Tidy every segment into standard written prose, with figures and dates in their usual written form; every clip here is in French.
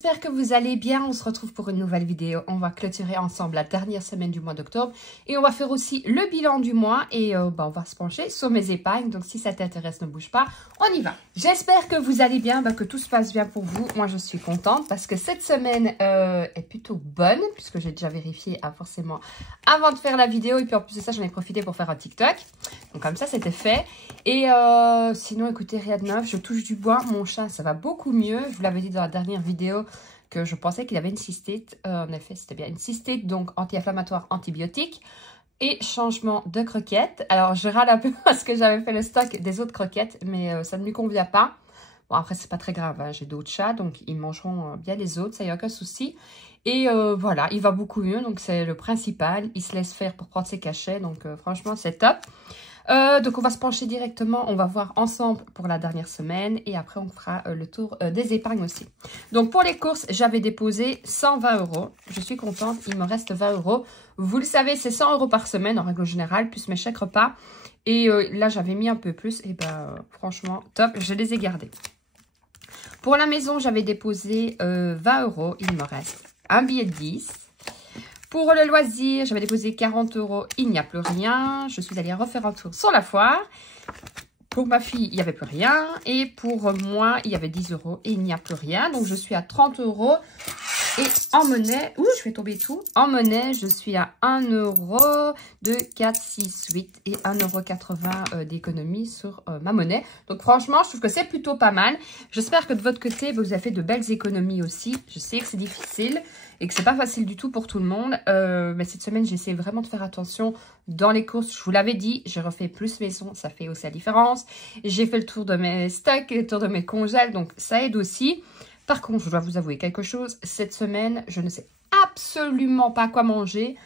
J'espère que vous allez bien, on se retrouve pour une nouvelle vidéo. On va clôturer ensemble la dernière semaine du mois d'octobre et on va faire aussi le bilan du mois et on va se pencher sur mes épargnes. Donc si ça t'intéresse, ne bouge pas, on y va. J'espère que vous allez bien, que tout se passe bien pour vous. Moi je suis contente parce que cette semaine est plutôt bonne puisque j'ai déjà vérifié forcément avant de faire la vidéo et puis en plus de ça j'en ai profité pour faire un TikTok. Donc comme ça c'était fait. Et sinon écoutez, rien de neuf, je touche du bois, mon chat ça va beaucoup mieux. Je vous l'avais dit dans la dernière vidéo que je pensais qu'il avait une cystite. En effet, c'était bien une cystite, donc anti-inflammatoire, antibiotique et changement de croquettes. Alors, je râle un peu parce que j'avais fait le stock des autres croquettes, mais ça ne lui convient pas. Bon, après, c'est pas très grave, hein. J'ai d'autres chats, donc ils mangeront bien les autres, ça y a aucun souci. Et voilà, il va beaucoup mieux, donc c'est le principal. Il se laisse faire pour prendre ses cachets, donc franchement, c'est top. Donc on va se pencher directement, on va voir ensemble pour la dernière semaine et après on fera le tour des épargnes aussi. Donc pour les courses, j'avais déposé 120 €. Je suis contente, il me reste 20 €. Vous le savez, c'est 100 € par semaine en règle générale, plus mes chèques repas. Et là j'avais mis un peu plus et franchement top, je les ai gardés. Pour la maison, j'avais déposé 20 €, il me reste un billet de 10. Pour le loisir, j'avais déposé 40 €, il n'y a plus rien. Je suis allée refaire un tour sur la foire. Pour ma fille, il n'y avait plus rien. Et pour moi, il y avait 10 € et il n'y a plus rien. Donc, je suis à 30 €. Et en monnaie, je vais tomber tout. En monnaie, je suis à 1 €, 2, 4, 6, 8 et 1,80 € d'économie sur ma monnaie. Donc franchement, je trouve que c'est plutôt pas mal. J'espère que de votre côté, vous avez fait de belles économies aussi. Je sais que c'est difficile et que c'est pas facile du tout pour tout le monde. Mais cette semaine, j'essaie vraiment de faire attention dans les courses. Je vous l'avais dit, j'ai refait plus maison, ça fait aussi la différence. J'ai fait le tour de mes stocks, le tour de mes congèles, donc ça aide aussi. Par contre, je dois vous avouer quelque chose. Cette semaine, je ne sais absolument pas quoi manger.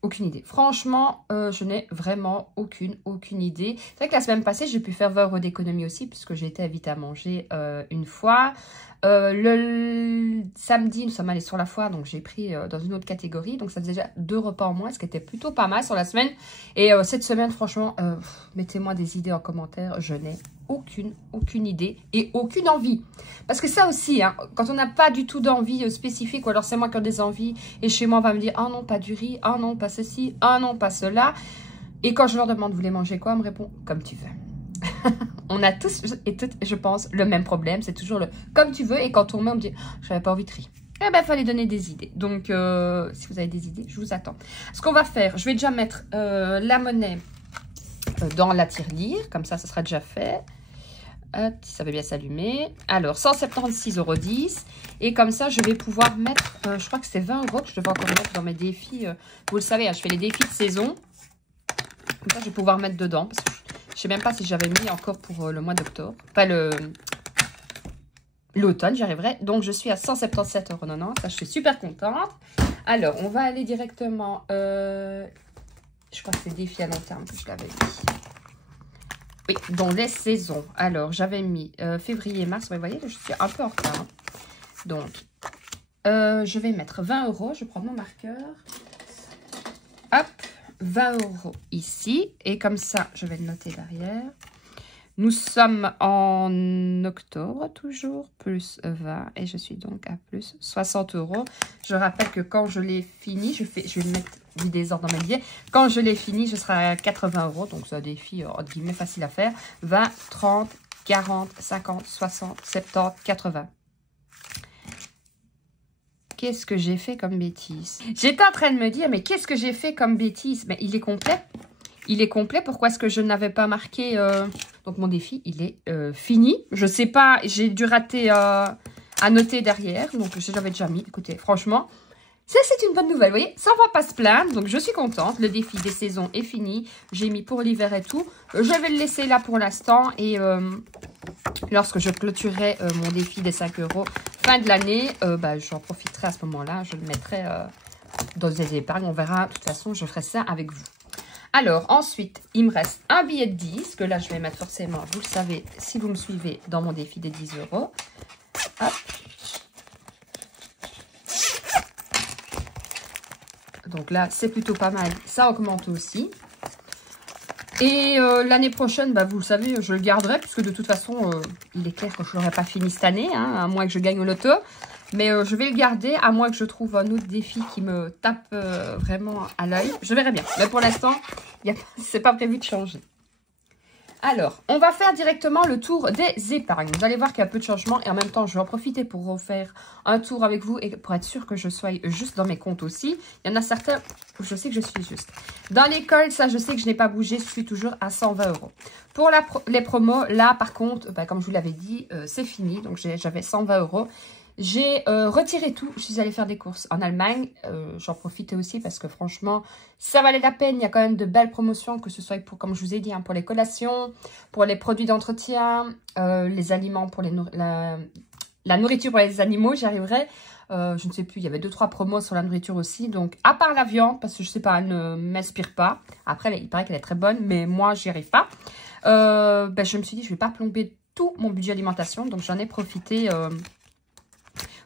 Aucune idée. Franchement, je n'ai vraiment aucune idée. C'est vrai que la semaine passée, j'ai pu faire 20 € d'économie aussi puisque j'ai été invitée à manger une fois. Le samedi, nous sommes allés sur la foire, donc j'ai pris dans une autre catégorie. Donc ça faisait déjà 2 repas en moins, ce qui était plutôt pas mal sur la semaine. Et cette semaine, franchement, mettez-moi des idées en commentaire. Je n'ai aucune idée et aucune envie. Parce que ça aussi, hein, quand on n'a pas du tout d'envie spécifique, ou alors c'est moi qui ai des envies, et chez moi on va me dire, ah non, pas du riz, ah non, pas ceci, ah non, pas cela. Et quand je leur demande, vous voulez manger quoi, on me répond, comme tu veux. On a tous et toutes, je pense, le même problème, c'est toujours le comme tu veux, et quand on me dit, j'avais pas envie de riz. Eh ben, il fallait donner des idées. Donc, si vous avez des idées, je vous attends. Ce qu'on va faire, je vais déjà mettre la monnaie dans la tirelire, comme ça, ce sera déjà fait. Si ça veut bien s'allumer. Alors, 176,10 €. Et comme ça, je vais pouvoir mettre, je crois que c'est 20 € que je devais encore mettre dans mes défis. Vous le savez, hein, je fais les défis de saison. Comme ça, je vais pouvoir mettre dedans. Parce que je ne sais même pas si j'avais mis encore pour le mois d'octobre. Pas l'automne, j'y arriverai. Donc, je suis à 177,90 €. Ça, je suis super contente. Alors, on va aller directement... je crois que c'est défis à long terme que je l'avais dit. Oui, dans les saisons. Alors, j'avais mis février, mars. Vous voyez, je suis un peu en retard. Hein. Donc, je vais mettre 20 €. Je prends mon marqueur. Hop, 20 € ici. Et comme ça, je vais le noter derrière. Nous sommes en octobre, toujours, plus 20. Et je suis donc à plus 60 €. Je rappelle que quand je l'ai fini, je vais mettre du désordre dans mes billets. Quand je l'ai fini, je serai à 80 €. Donc, c'est un défi, entre guillemets, facile à faire. 20, 30, 40, 50, 60, 70, 80. Qu'est-ce que j'ai fait comme bêtise? J'étais en train de me dire, mais qu'est-ce que j'ai fait comme bêtise? Mais il est complet. Il est complet. Pourquoi est-ce que je n'avais pas marqué... Donc, mon défi, il est fini. Je sais pas, j'ai dû rater à noter derrière. Donc, je l'avais déjà mis. Écoutez, franchement, ça, c'est une bonne nouvelle. Vous voyez, ça ne va pas se plaindre. Donc, je suis contente. Le défi des saisons est fini. J'ai mis pour l'hiver et tout. Je vais le laisser là pour l'instant. Et lorsque je clôturerai mon défi des 5 € fin de l'année, j'en profiterai à ce moment-là. Je le mettrai dans des épargnes. On verra. De toute façon, je ferai ça avec vous. Alors, ensuite, il me reste un billet de 10, que là, je vais mettre forcément, vous le savez, si vous me suivez dans mon défi des 10 €. Hop. Donc là, c'est plutôt pas mal. Ça augmente aussi. Et l'année prochaine, vous le savez, je le garderai, puisque de toute façon, il est clair que je ne l'aurai pas fini cette année, hein, à moins que je gagne au loto. Mais je vais le garder, à moins que je trouve un autre défi qui me tape vraiment à l'œil. Je verrai bien. Mais pour l'instant, c'est pas prévu de changer. Alors, on va faire directement le tour des épargnes. Vous allez voir qu'il y a peu de changements. Et en même temps, je vais en profiter pour refaire un tour avec vous. Et pour être sûr que je sois juste dans mes comptes aussi. Il y en a certains où je sais que je suis juste. Dans l'école, ça, je sais que je n'ai pas bougé. Je suis toujours à 120 €. Pour les promos, là, par contre, comme je vous l'avais dit, c'est fini. Donc, j'avais 120 €. J'ai retiré tout. Je suis allée faire des courses en Allemagne. J'en profitais aussi parce que franchement, ça valait la peine. Il y a quand même de belles promotions, que ce soit pour, comme je vous ai dit, pour les collations, pour les produits d'entretien, les aliments, pour la nourriture pour les animaux, j'y arriverai. Je ne sais plus, il y avait 2-3 promos sur la nourriture aussi. Donc, à part la viande, parce que je sais pas, elle ne m'inspire pas. Après, il paraît qu'elle est très bonne, mais moi, j'y arrive pas. Je me suis dit, je vais pas plomber tout mon budget alimentation. Donc, j'en ai profité...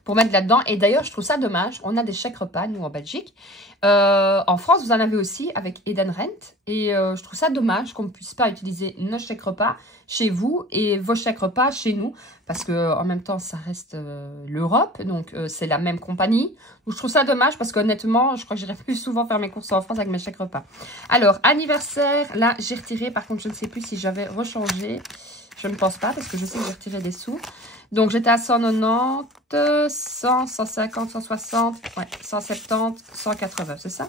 pour mettre là-dedans. Et d'ailleurs, je trouve ça dommage. On a des chèques repas, nous, en Belgique. En France, vous en avez aussi avec Edenred. Et je trouve ça dommage qu'on ne puisse pas utiliser nos chèques repas chez vous et vos chèques repas chez nous. Parce que en même temps, ça reste l'Europe. Donc, c'est la même compagnie. Donc, je trouve ça dommage parce qu'honnêtement, je crois que j'irai plus souvent faire mes courses en France avec mes chèques repas. Alors, anniversaire. Là, j'ai retiré. Par contre, je ne sais plus si j'avais rechangé. Je ne pense pas parce que je sais que j'ai retiré des sous. Donc, j'étais à 190, 100, 150, 160, ouais, 170, 180, c'est ça?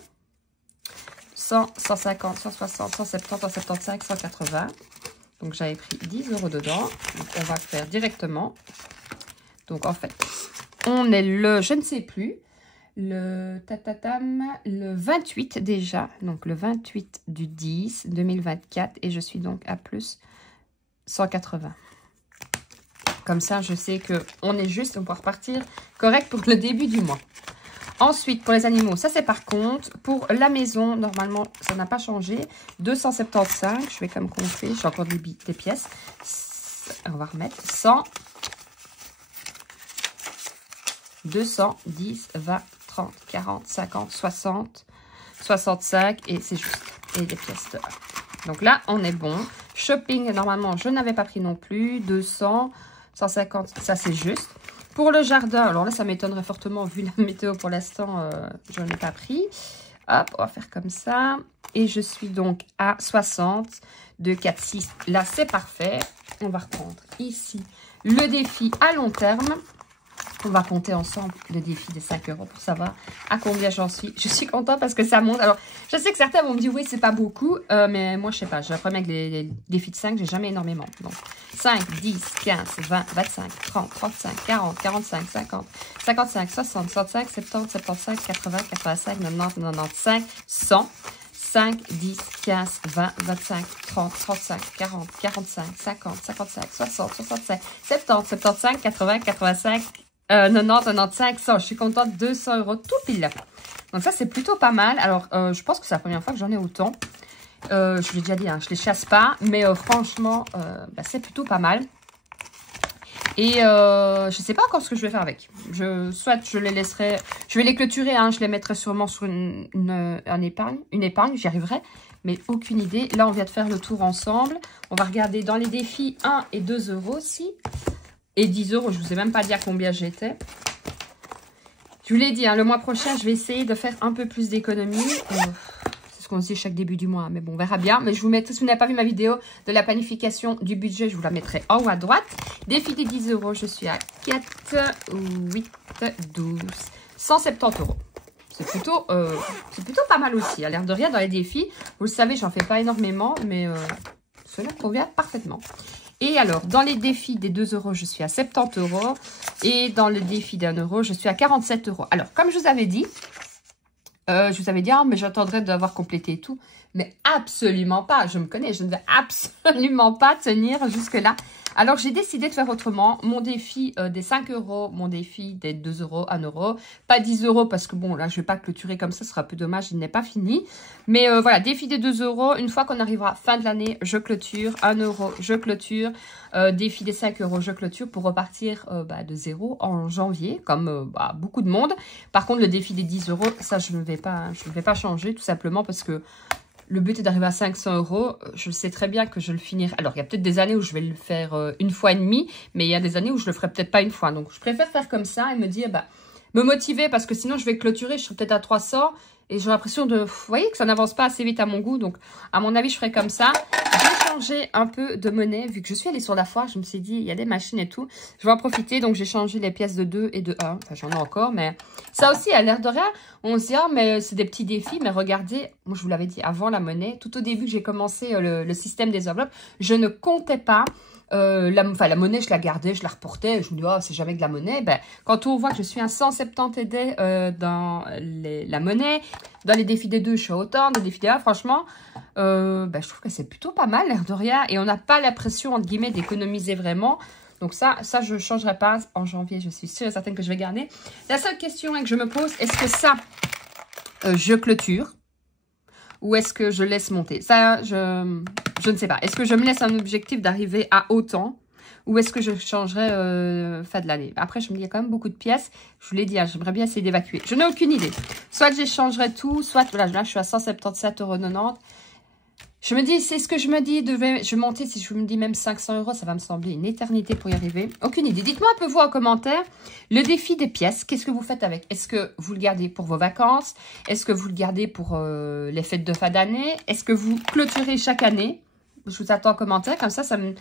100, 150, 160, 170, 175, 180. Donc, j'avais pris 10 € dedans. Donc, on va faire directement. Donc, en fait, on est le, je ne sais plus, le 28 déjà. Donc, le 28 du 10, 2024. Et je suis donc à plus 180. Comme ça, je sais qu'on est juste, on peut repartir correct pour le début du mois. Ensuite, pour les animaux, ça c'est par contre. Pour la maison, normalement, ça n'a pas changé. 275, je vais comme compter, j'ai encore des pièces. On va remettre 100, 210, 20, 30, 40, 50, 60, 65 et c'est juste. Et des pièces de 1. Donc là, on est bon. Shopping, normalement, je n'avais pas pris non plus. 200, 150, ça c'est juste. Pour le jardin, alors là, ça m'étonnerait fortement vu la météo pour l'instant, je n'ai pas pris. Hop, on va faire comme ça. Et je suis donc à 60, 2, 4, 6. Là, c'est parfait. On va reprendre ici le défi à long terme. On va compter ensemble le défi des 5 € pour savoir à combien j'en suis. Je suis contente parce que ça monte. Alors, je sais que certains vont me dire, oui, c'est pas beaucoup. Mais moi, je sais pas. J'ai un problème avec les défis de 5. J'ai jamais énormément. Donc, 5, 10, 15, 20, 25, 30, 35, 40, 45, 50, 55, 60, 65, 70, 75, 80, 85, 90, 95, 100. 5, 10, 15, 20, 25, 30, 35, 40, 45, 50, 55, 60, 65, 70, 75, 80, 85, 90, 95, 100. Je suis contente, 200 € tout pile. Donc ça, c'est plutôt pas mal. Alors, je pense que c'est la première fois que j'en ai autant. Je l'ai déjà dit, hein, je les chasse pas. Mais franchement, c'est plutôt pas mal. Et je sais pas encore ce que je vais faire avec. Soit je les laisserai, je vais les clôturer, hein, je les mettrai sûrement sur une épargne, j'y arriverai. Mais aucune idée. Là, on vient de faire le tour ensemble. On va regarder dans les défis 1 et 2 € aussi. Et 10 €, je ne vous ai même pas dire combien j'étais. Je vous l'ai dit, hein, le mois prochain, je vais essayer de faire un peu plus d'économies. C'est ce qu'on se dit chaque début du mois, mais bon, on verra bien. Mais je vous mettrai, si vous n'avez pas vu ma vidéo de la planification du budget, je vous la mettrai en haut à droite. Défi des 10 €, je suis à 4, 8, 12, 170 €. C'est plutôt pas mal aussi. À l'air de rien, dans les défis, vous le savez, j'en fais pas énormément, mais cela convient parfaitement. Et alors, dans les défis des 2 €, je suis à 70 €. Et dans le défi d'1 €, je suis à 47 €. Alors, comme je vous avais dit, ah, mais j'attendrai d'avoir complété tout. Mais absolument pas. Je me connais, je ne vais absolument pas tenir jusque-là. Alors, j'ai décidé de faire autrement. Mon défi des 5 €, mon défi des 2 €, 1 €. Pas 10 € parce que bon, là, je ne vais pas clôturer comme ça. Ce sera un peu dommage, il n'est pas fini. Mais voilà, défi des 2 €. Une fois qu'on arrivera fin de l'année, je clôture. 1 €, je clôture. Défi des 5 €, je clôture pour repartir de 0 en janvier, comme beaucoup de monde. Par contre, le défi des 10 €, ça, je ne vais pas changer tout simplement parce que le but est d'arriver à 500 €. Je sais très bien que je le finirai. Alors, il y a peut-être des années où je vais le faire une fois et demie, mais il y a des années où je le ferai peut-être pas une fois. Donc, je préfère faire comme ça et me dire, bah, me motiver parce que sinon, je vais clôturer, je serai peut-être à 300 et j'ai l'impression de, vous voyez, que ça n'avance pas assez vite à mon goût. Donc, à mon avis, je ferai comme ça. J'ai changé un peu de monnaie vu que je suis allée sur la foire. Je me suis dit, il y a des machines et tout. Je vais en profiter. Donc, j'ai changé les pièces de 2 et de 1. Enfin, j'en ai encore, mais ça aussi, à l'air de rien, on se dit, ah, mais c'est des petits défis. Mais regardez, moi, je vous l'avais dit avant la monnaie, tout au début que j'ai commencé le système des enveloppes, je ne comptais pas. La monnaie, je la gardais, je la reportais. Je me dis, oh, c'est jamais de la monnaie. Ben, quand on voit que je suis à 170 ED dans la monnaie, dans les défis des 2, je suis à autant, dans les défis des 1, franchement, ben, je trouve que c'est plutôt pas mal, l'air de rien. Et on n'a pas l'impression, entre guillemets, d'économiser vraiment. Donc ça, je ne changerai pas en janvier. Je suis sûre et certaine que je vais garder. La seule question que je me pose, est-ce que ça, je clôture ou est-ce que je laisse monter? Ça, je ne sais pas. Est-ce que je me laisse un objectif d'arriver à autant? Ou est-ce que je changerai fin de l'année? Après, je me dis, il y a quand même beaucoup de pièces. Je vous l'ai dit, hein, j'aimerais bien essayer d'évacuer. Je n'ai aucune idée. Soit j'échangerai tout, soit, voilà, là, je suis à 177,90 €. Je me dis, c'est ce que je me dis, je vais monter, si je me dis même 500 €, ça va me sembler une éternité pour y arriver. Aucune idée. Dites-moi un peu vous en commentaire, le défi des pièces, qu'est-ce que vous faites avec? Est-ce que vous le gardez pour vos vacances? Est-ce que vous le gardez pour les fêtes de fin d'année? Est-ce que vous clôturez chaque année? Je vous attends en commentaire, comme ça me...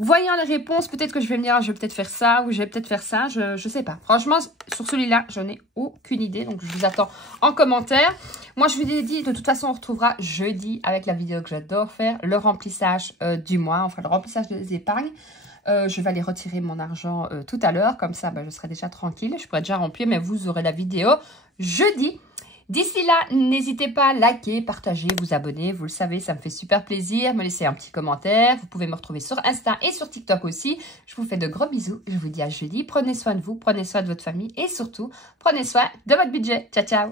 Voyant les réponses, peut-être que je vais me dire, je vais peut-être faire ça ou je vais peut-être faire ça, je sais pas. Franchement, sur celui-là, je n'ai aucune idée, donc je vous attends en commentaire. Moi, je vous ai dit, de toute façon, on retrouvera jeudi avec la vidéo que j'adore faire, le remplissage du mois, enfin le remplissage des épargnes. Je vais aller retirer mon argent tout à l'heure, comme ça, je serai déjà tranquille, je pourrai déjà remplir, mais vous aurez la vidéo jeudi. D'ici là, n'hésitez pas à liker, partager, vous abonner. Vous le savez, ça me fait super plaisir. Me laisser un petit commentaire. Vous pouvez me retrouver sur Insta et sur TikTok aussi. Je vous fais de gros bisous. Je vous dis à jeudi. Prenez soin de vous, prenez soin de votre famille et surtout, prenez soin de votre budget. Ciao, ciao!